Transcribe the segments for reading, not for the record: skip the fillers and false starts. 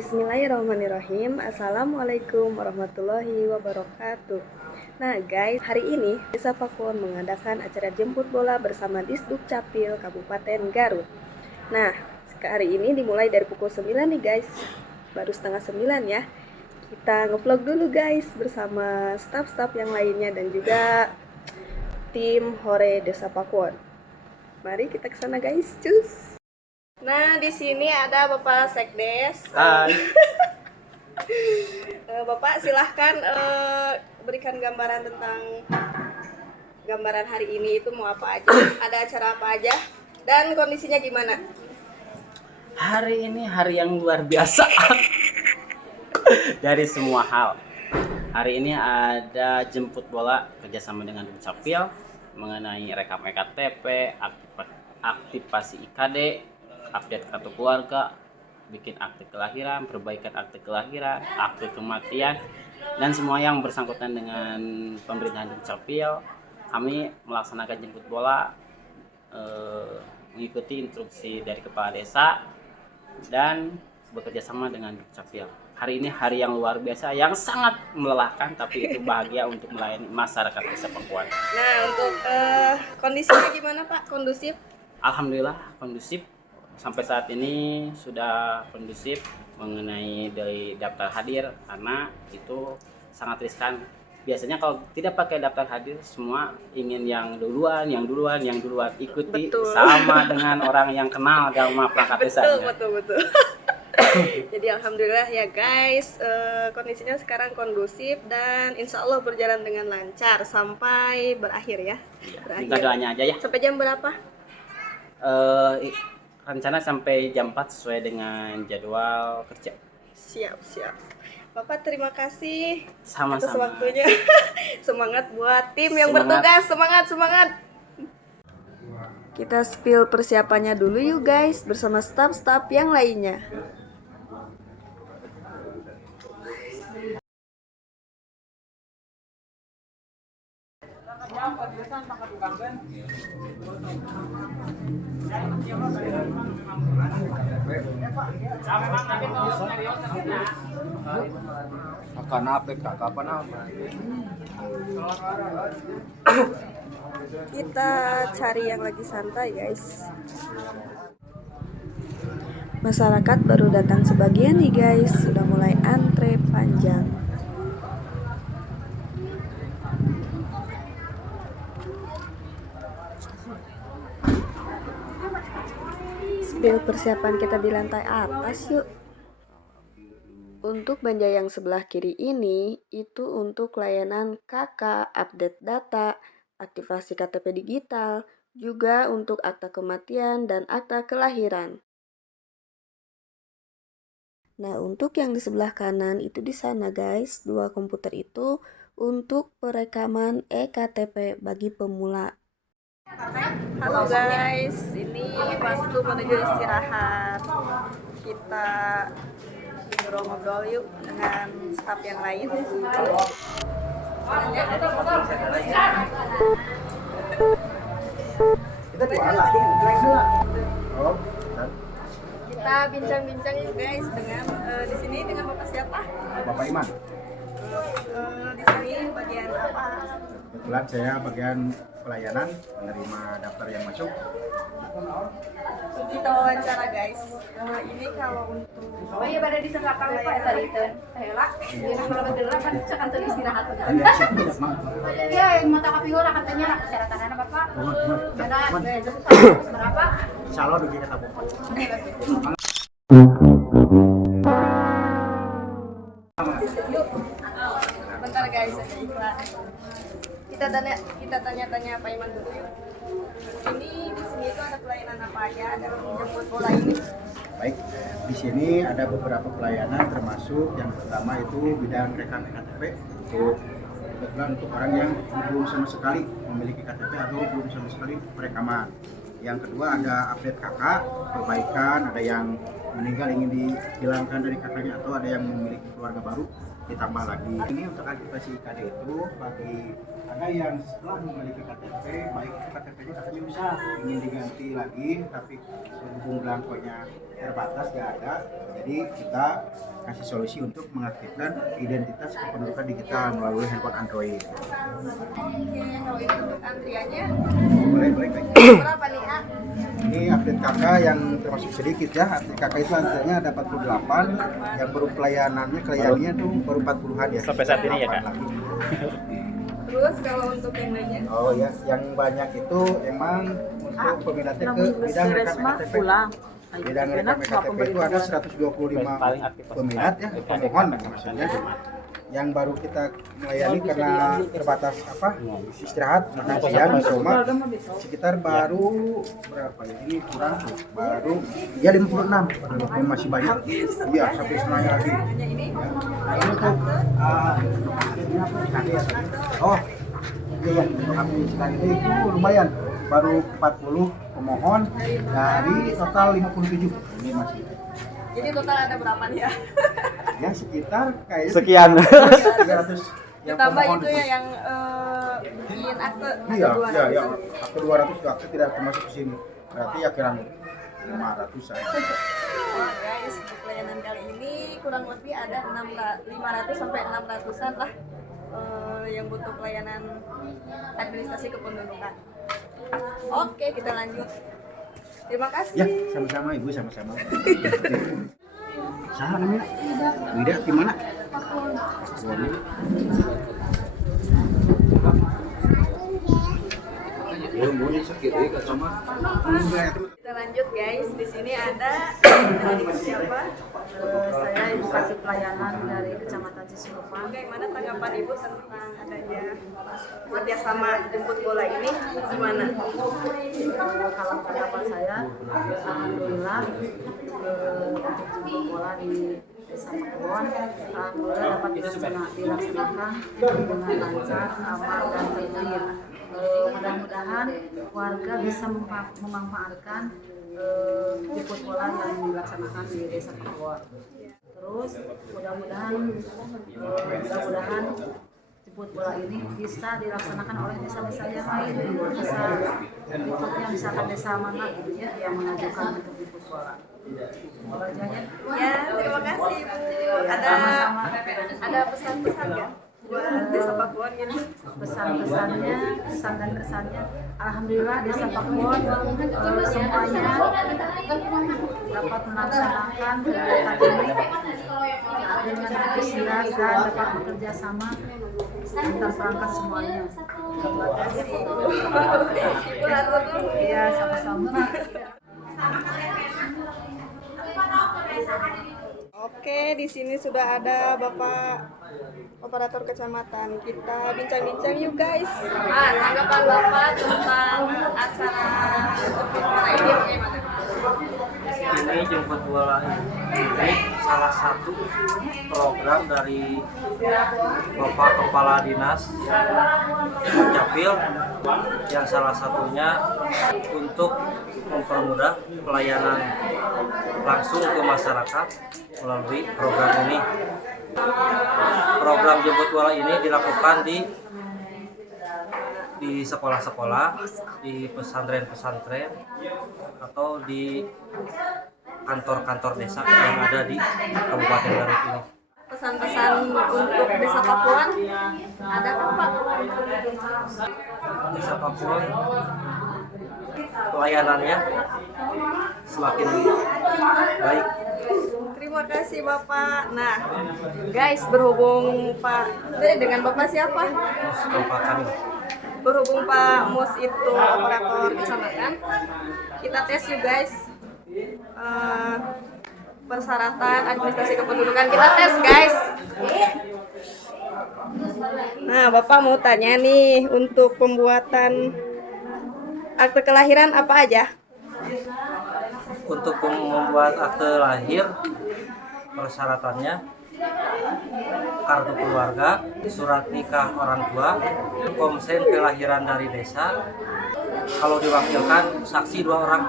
Bismillahirrahmanirrahim. Assalamualaikum warahmatullahi wabarakatuh. Nah guys, hari ini Desa Pakuan mengadakan acara jemput bola bersama Disduk Capil Kabupaten Garut. Nah, hari ini dimulai dari pukul 9 nih guys. Baru setengah 9 ya. Kita ngevlog dulu guys bersama staf-staf yang lainnya dan juga tim Hore Desa Pakuan. Mari kita ke sana guys. Cus. Nah, di sini ada Bapak Sekdes. Hai. Bapak silahkan berikan gambaran tentang gambaran hari ini itu mau apa aja, ada acara apa aja, dan kondisinya gimana? Hari ini hari yang luar biasa dari semua hal. Hari ini ada jemput bola kerjasama dengan Dukcapil mengenai rekam EKTP, aktivasi IKD, update kartu keluarga, bikin akte kelahiran, perbaikan akte kelahiran, akte kematian, dan semua yang bersangkutan dengan pemerintahan Dukcapil. Kami melaksanakan jemput bola mengikuti instruksi dari kepala desa dan bekerja sama dengan Dukcapil. Hari ini hari yang luar biasa, yang sangat melelahkan, tapi itu bahagia untuk melayani masyarakat Desa Pakuan. Nah, untuk kondisinya gimana Pak? Kondusif? Alhamdulillah kondusif. Sampai saat ini sudah kondusif mengenai dari daftar hadir, karena itu sangat riskan. Biasanya kalau tidak pakai daftar hadir, semua ingin yang duluan ikuti. Betul. Sama dengan orang yang kenal agama perangkat desa. Betul. Jadi alhamdulillah ya guys, kondisinya sekarang kondusif dan insya Allah berjalan dengan lancar sampai berakhir ya. Minta doanya aja ya. Sampai jam berapa? Rencana sampai jam 4 sesuai dengan jadwal kerja. Siap. Bapak terima kasih Sama-sama. atas waktunya. Semangat buat tim yang Semangat. bertugas, semangat. Kita spill persiapannya dulu yuk guys bersama staf-staf yang lainnya. Akan apa kapan apa? Kita cari yang lagi santai guys. Masyarakat baru datang sebagian nih guys, sudah mulai antre panjang. Spill persiapan kita di lantai atas yuk. Untuk banja yang sebelah kiri ini itu untuk layanan KK, update data, aktivasi KTP digital, juga untuk akta kematian dan akta kelahiran. Nah, untuk yang di sebelah kanan itu di sana guys, dua komputer itu untuk perekaman EKTP bagi pemula. Halo guys, ini waktu menuju istirahat. Kita ngobrol yuk dengan staf yang lain. Kita bincang-bincang yuk guys dengan di sini dengan Bapak siapa? Bapak Iman. Di sini bagian apa? Kebetulan saya bagian pelayanan menerima daftar yang masuk. Kita wawancara guys. Ini kalau untuk Oh iya pada di sebelah kami Pak tadi itu. Hela. Dia kalau beneran kan cekan tadi istirahat. Iya, yang mata kaping ora katanya kesehatanana Bapak. Berapa? Insyaallah dugi kata Bapak. bentar guys, ada iklan. Kita tanya-tanya Pak Iman dulu yuk. Ini di sini itu ada pelayanan apa aja dalam jemput bola ini? Baik, di sini ada beberapa pelayanan, termasuk yang pertama itu bidang rekam KTP untuk kebetulan untuk orang yang belum sama sekali memiliki KTP atau belum sama sekali perekaman. Yang kedua ada update KK, perbaikan, ada yang meninggal ingin dihilangkan dari kakaknya atau ada yang memiliki keluarga baru ditambah lagi. Ini untuk aktivasi IKD itu bagi ada yang setelah memiliki KTP, baik KTP-nya katanya bisa ingin diganti lagi, tapi berhubung belangkonya terbatas nggak ada, jadi kita kasih solusi untuk mengaktifkan identitas kependudukan digital melalui handphone Android. Oke, kalau ini untuk antriannya Boleh. berapa nih, A? Ini update kakak yang termasuk sedikit ya. Update kakak itu antriannya ada 48, yang baru kelayanannya tuh baru 40-an ya. Sampai saat ini ya, Kak? Lagi. Terus kalau untuk yang lainnya? Oh ya, yang banyak itu emang untuk peminatnya ke bidang rekam KTP. Bidang rekam KTP itu ada 125 Paling aktif peminat ya, pemohon maksudnya. Yang baru kita melayani karena terbatas istirahat makan siang cuma sekitar baru berapa ya, ini kurang baru ya 56, walaupun masih banyak iya sampai semuanya lagi ya. Nah ini untuk oh iya untuk aplikasi ini itu lumayan baru 40 pemohon dari total 57 ini masih. Jadi total ada berapa nih ya? Ya sekitar kayak Sekian. 300 yang Ditambah pemohon itu ya yang bikin akte iya ada 200. iya akte 200 akte tidak termasuk di sini berarti ya kira 500-an. Oh guys, untuk pelayanan kali ini kurang lebih ada 500 sampai 600-an lah yang butuh pelayanan administrasi kependudukan. Oke, kita lanjut. Terima kasih. Ya sama-sama ibu sama-sama. Saha namanya? Wida di mana? Kita lanjut guys. Di sini ada siapa? Saya Ibu Kasih Pelayanan dari Kecamatan Cisurupa. Bagaimana tanggapan Ibu tentang adanya kerjasama jemput bola ini? Gimana? Kalau tanggapan saya, alhamdulillah untuk jemput bola di Desa Pakuwon, alhamdulillah dapat dilaksanakan dengan lancar, aman dan tertib. Mudah-mudahan warga bisa memanfaatkan jemput bola yang dilaksanakan di Desa Pakuwon. Terus mudah-mudahan jemput bola ini bisa dilaksanakan oleh desa-desa yang lain, bisa berikutnya misalkan desa mana gitu ya yang mengajukan untuk jemput bola. Ya, terima kasih Ibu. Ada pesan-pesan kan buat Desa Pakuwon gitu? Pesan dan kesannya, alhamdulillah Desa Pakuwon semuanya dapat melaksanakan kegiatan ini dengan antusias dan dapat bekerja sama antar perangkat semuanya. Terima kasih Ibu. Iya, sama-sama. Oke, di sini sudah ada Bapak operator kecamatan. Kita bincang-bincang yuk guys. Tanggapan Bapak tentang acara jemput bola ini bagaimana? Ini jemput bola ini salah satu program dari Bapak Kepala Dinas Dukcapil yang salah satunya untuk mempermudah pelayanan langsung ke masyarakat melalui program ini. Program jemput bola ini dilakukan di sekolah-sekolah, di pesantren-pesantren, atau di kantor-kantor desa yang ada di Kabupaten Garut ini. Pesan-pesan untuk Desa Pakuwon ada kan Pak? Desa Pakuwon pelayanannya semakin baik. Terima kasih Bapak. Nah, guys, berhubung Pak dengan Bapak siapa? Kabupaten Berhubung Pak Mus itu operator kecamatan, kita tes yuk guys. Persyaratan administrasi kependudukan kita tes guys. Nah, Bapak mau tanya nih, untuk pembuatan akte kelahiran apa aja? untuk membuat akte lahir persyaratannya kartu keluarga, surat nikah orang tua, komsen kelahiran dari desa, kalau diwakilkan saksi 2 orang.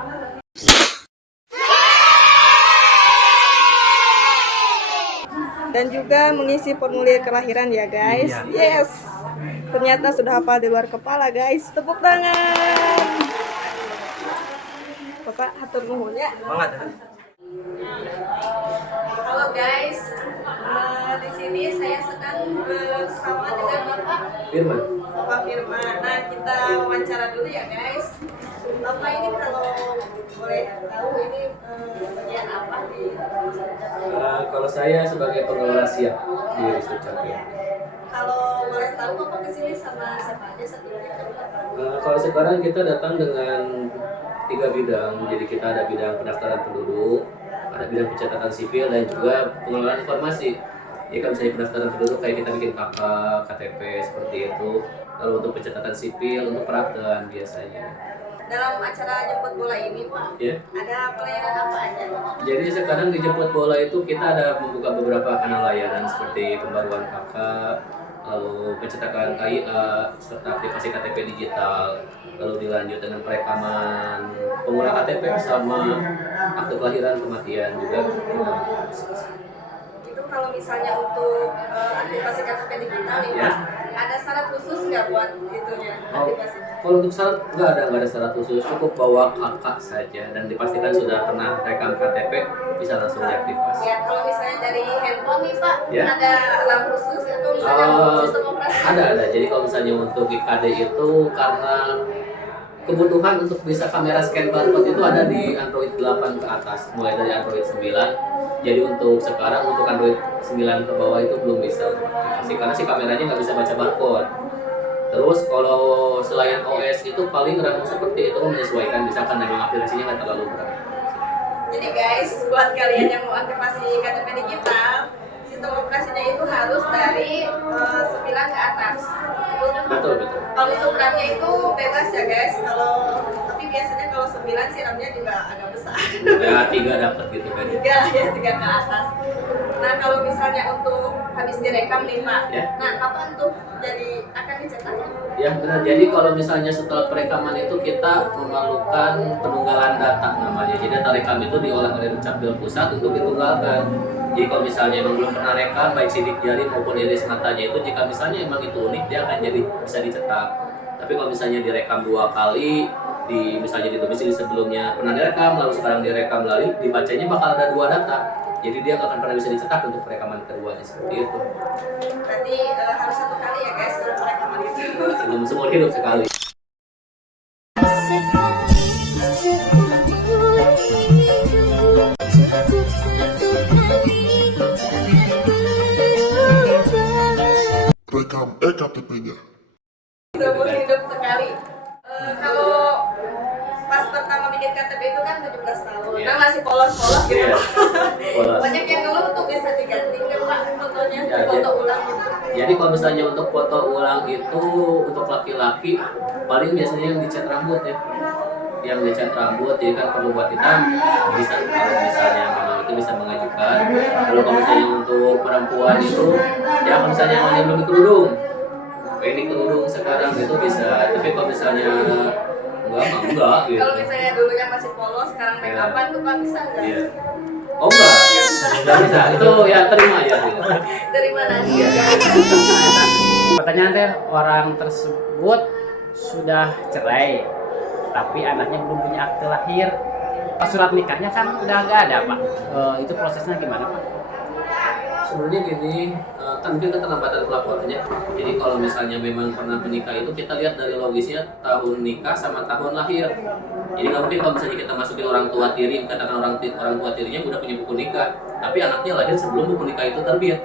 Dan juga mengisi formulir kelahiran ya guys. Iya. Yes. Ternyata sudah hafal di luar kepala guys. Tepuk tangan. Bapak hatur nuhun ya. Semangat ya. Halo guys, di sini saya sedang bersama dengan Bapak Firman. Bapak Firman. Nah, kita wawancara dulu ya guys. Bapak ini kalau boleh tahu ini bagian apa di Kalau saya sebagai pengelola siap di Distrik Capil. kalau boleh tahu Bapak kesini sama siapa aja satu Kalau sekarang kita datang dengan 3 bidang, jadi kita ada bidang pendaftaran penduduk, ada bidang pencatatan sipil dan juga pengelolaan informasi. Ya kan misalnya pendaftaran penduduk kayak kita bikin KK, KTP seperti itu. Lalu untuk pencatatan sipil, untuk perakteran biasanya. dalam acara jemput bola ini Pak, Ya. ada pelayanan apa aja? Jadi sekarang di Jemput Bola itu kita ada membuka beberapa kanal layanan seperti pembaruan KK, lalu pencetakan KIA, serta aktivasi KTP digital, lalu dilanjut dengan perekaman pengulang KTP sama akte kelahiran kematian juga kita. Itu kalau misalnya untuk aktivasi KTP digital nih Ya. Pak, ada syarat khusus nggak buat itunya aktivasi? Kalau untuk syarat nggak ada syarat khusus, cukup bawa kakak saja dan dipastikan sudah pernah rekam KTP bisa langsung diaktifasi. Ya, kalau misalnya dari handphone nih Pak, Ya. ada RAM khusus atau misalnya sistem operasi? Ada. Jadi kalau misalnya untuk IKD itu karena kebutuhan untuk bisa kamera scan barcode itu ada di Android 8 ke atas, mulai dari Android 9. Jadi untuk sekarang untuk Android 9 ke bawah itu belum bisa aktifasi karena si kameranya nggak bisa baca barcode. Terus kalau selain OS itu paling RAM seperti itu menyesuaikan, misalkan memang aplikasinya nggak terlalu berat. Jadi guys, buat kalian yang mau aktivasi KTP digital, sistem operasinya itu harus dari 9 ke atas. Betul. Kalau untuk RAM-nya itu bebas ya guys. Tapi biasanya kalau 9 sih RAM-nya juga agak besar. Ya 3 dapat gitu kan. 3 lah ya, 3 ke atas. Nah kalau misalnya untuk habis direkam nih Pak, Ya. nah kapan tuh jadi akan dicetak ya? Ya benar. Jadi kalau misalnya setelah perekaman itu kita memerlukan penunggalan data namanya. Jadi data rekam itu diolah oleh Dukcapil Pusat untuk ditunggalkan. Jadi kalau misalnya emang belum pernah rekam baik sidik jari maupun iris matanya itu, jika misalnya emang itu unik dia akan jadi bisa dicetak. Tapi kalau misalnya direkam 2 kali misalnya di domisili sebelumnya pernah direkam lalu sekarang direkam lagi, dibacanya bakal ada 2 data. Jadi dia nggak akan pernah bisa dicetak untuk perekaman keduanya seperti itu. Berarti harus 1 kali ya guys untuk perekaman itu. Sebelum seumur hidup sekali. Rekam EKTP-nya. Seumur hidup sekali. Kalau pas pertama bikin KTP itu kan 17 tahun. Iya. Nah masih polos-polos gitu. Iya. Polos. Banyak yang ngeluh tuh bisa diganti kan Pak fotonya, Ya, foto ulang gitu. Jadi kalau misalnya untuk foto ulang itu untuk laki-laki paling biasanya yang dicat rambut ya. Yang dicat rambut jadi kan perlu buat hitam bisa kalau misalnya memang itu bisa mengajukan. Kalau misalnya untuk perempuan itu ya kalau misalnya yang belum kerudung, pendek kerudung sekarang itu bisa. Tapi kalau misalnya enggak gitu. Kalau misalnya dulunya masih polos, sekarang make upan tuh Pak bisa nggak? Iya. Oh enggak bisa. Itu ya terima aja gitu. Dari mana? Iya. Pertanyaan teh, orang tersebut sudah cerai, tapi anaknya belum punya akte lahir. Pas surat nikahnya kan udah nggak ada Pak. Itu prosesnya gimana Pak? Sebenarnya gini, kan mungkin keterlambatan pelaporannya. Jadi kalau misalnya memang pernah menikah itu kita lihat dari logisnya tahun nikah sama tahun lahir. Jadi nggak mungkin kalau misalnya kita masukin orang tua tiri, katakan orang tua tirinya udah punya buku nikah, tapi anaknya lahir sebelum buku nikah itu terbit.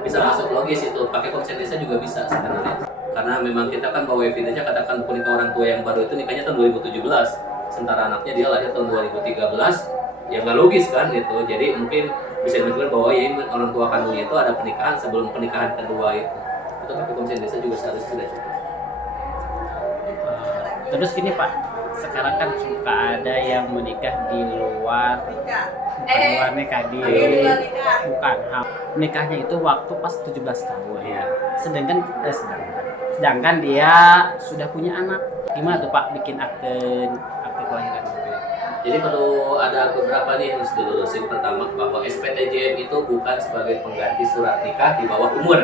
Bisa masuk logis itu, pakai konsen desa juga bisa sebenarnya. Karena memang kita kan bawa evidence-nya, katakan buku nikah orang tua yang baru itu nikahnya tahun 2017, sementara anaknya dia lahir tahun 2013. Ya nggak logis kan gitu. Jadi mungkin bisa dibilang bahwa ya orang tua kandungnya itu ada pernikahan sebelum pernikahan kedua itu pakai konsen desa juga seharusnya sudah cukup. Terus gini Pak, sekarang kan suka ada yang menikah di luar Nikah. luar nikah di luar nikah. bukan nikahnya itu waktu pas 17 tahun. Iya. Sedangkan dia sudah punya anak. Gimana tuh Pak bikin akte kelahiran gitu ya? Jadi perlu ada beberapa nih yang harus dilurusin. Pertama bahwa SPTJM itu bukan sebagai pengganti surat nikah di bawah umur.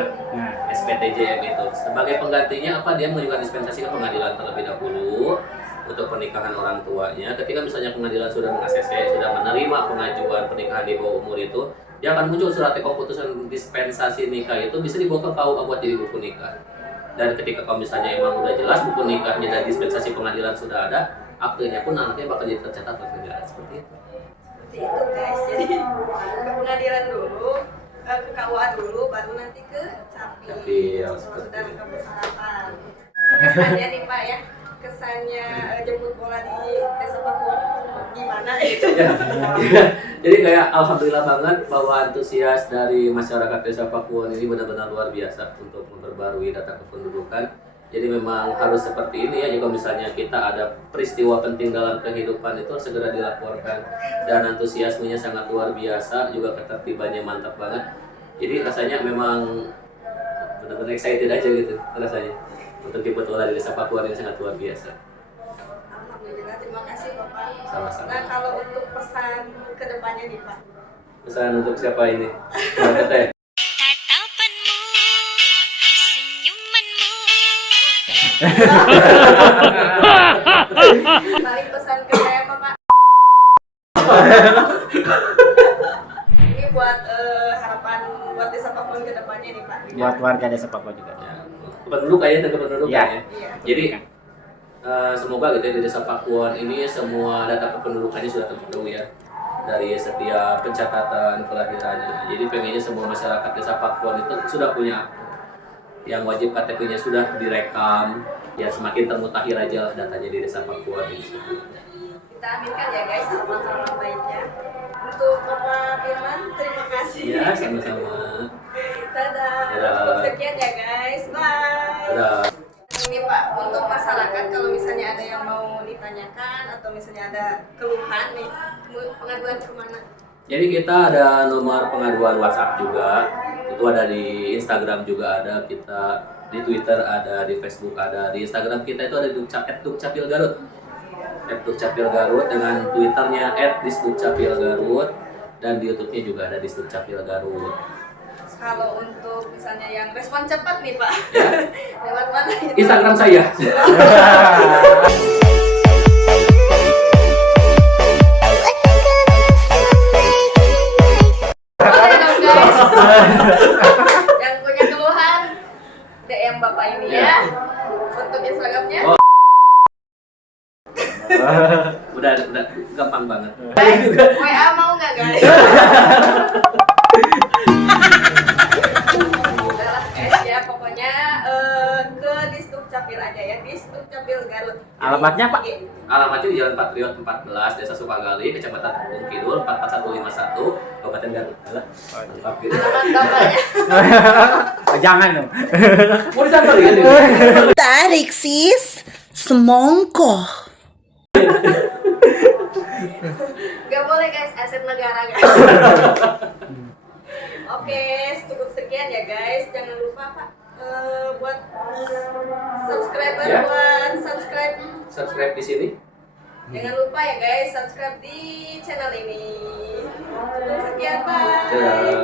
SPTJM itu sebagai penggantinya apa? Dia mengajukan dispensasi ke pengadilan terlebih dahulu untuk pernikahan orang tuanya. Ketika misalnya pengadilan sudah meng-ACC, sudah menerima pengajuan pernikahan di bawah umur itu, dia akan muncul surat keputusan dispensasi nikah itu bisa dibawa ke KUA buat jadi buku nikah. Dan ketika kalau misalnya emang udah jelas buku nikahnya dan dispensasi pengadilan sudah ada, aktenya pun anaknya bakal jadi tercatat oleh negara seperti itu. Seperti itu guys, jadi ke pengadilan dulu, ke KUA dulu, baru nanti ke Capil. Capil, Kalau seperti sudah itu. lengkap persyaratan. Kesannya nih Pak ya, kesannya jemput bola di Desa Pakuan gimana itu? Ya. Jadi kayak alhamdulillah banget bahwa antusias dari masyarakat Desa Pakuan ini benar-benar luar biasa untuk memperbarui data kependudukan. Jadi memang harus seperti ini ya, jika misalnya kita ada peristiwa penting dalam kehidupan itu segera dilaporkan. Dan antusiasmenya sangat luar biasa, juga ketertibannya mantap banget. Jadi rasanya memang benar-benar excited aja gitu rasanya. Untuk jemput bola di Desa Pakuan ini sangat luar biasa. Alhamdulillah, terima kasih Bapak. Sama-sama. Nah kalau untuk pesan ke depannya nih Pak. Pesan untuk siapa ini? Mbak Teh. Tatapanmu, senyumanmu. Paling pesan ke saya apa Pak? Ini buat harapan buat Desa Pakuan ke depannya nih Pak. Buat warga Desa Pakuan juga. Ya, penduduk kayaknya dan kependudukan Ya. ya. Iya. Jadi semoga gitu ya di Desa Pakuan ini semua data kependudukannya sudah terpenuhi ya, dari setiap pencatatan kelahirannya. Jadi pengennya semua masyarakat Desa Pakuan itu sudah punya yang wajib KTP-nya sudah direkam, ya semakin termutakhir aja datanya di Desa Pakuan ini. Kita aminkan ya guys harapan-harapan baiknya. Untuk Bapak Firman, terima kasih. Ya, sama-sama. Dadah. Dadah. Cukup sekian ya guys. Bye. Dadah. Ini Pak, untuk masyarakat kalau misalnya ada yang mau ditanyakan atau misalnya ada keluhan nih, pengaduan kemana? Jadi kita ada nomor pengaduan WhatsApp juga, itu ada di Instagram juga ada, kita di Twitter ada, di Facebook ada, di Instagram kita itu ada di @dukcapilgarut, @dukcapilgarut dengan Twitternya @disdukcapilgarut dan di YouTube-nya juga ada disdukcapilgarut. Kalau untuk misalnya yang respon cepat nih Pak, Ya. lewat mana itu? Instagram saya. Boleh dong guys. Yang punya keluhan DM Bapak ini ya. Untuk Instagramnya. Oh. udah gampang banget. WA mau nggak guys? Udahlah guys ya, pokoknya ke Disduk Capil aja ya, Disduk Capil Garut. Alamatnya, Pak? Alamatnya di Jalan Patriot 14, Desa Sukagali, Kecamatan Gunung Kidul, 44151, Kabupaten Garut. Alah, mantap gitu. Alamat bapaknya. Jangan dong. Mau disamperin ya? Tarik sis, semongko. Gak boleh guys, aset negara guys. Oke, cukup sekian ya guys. Jangan lupa Pak buat subscriber Ya. buat Subscribe di sini. Jangan lupa ya guys, subscribe di channel ini. Cukup sekian, bye. Dadah.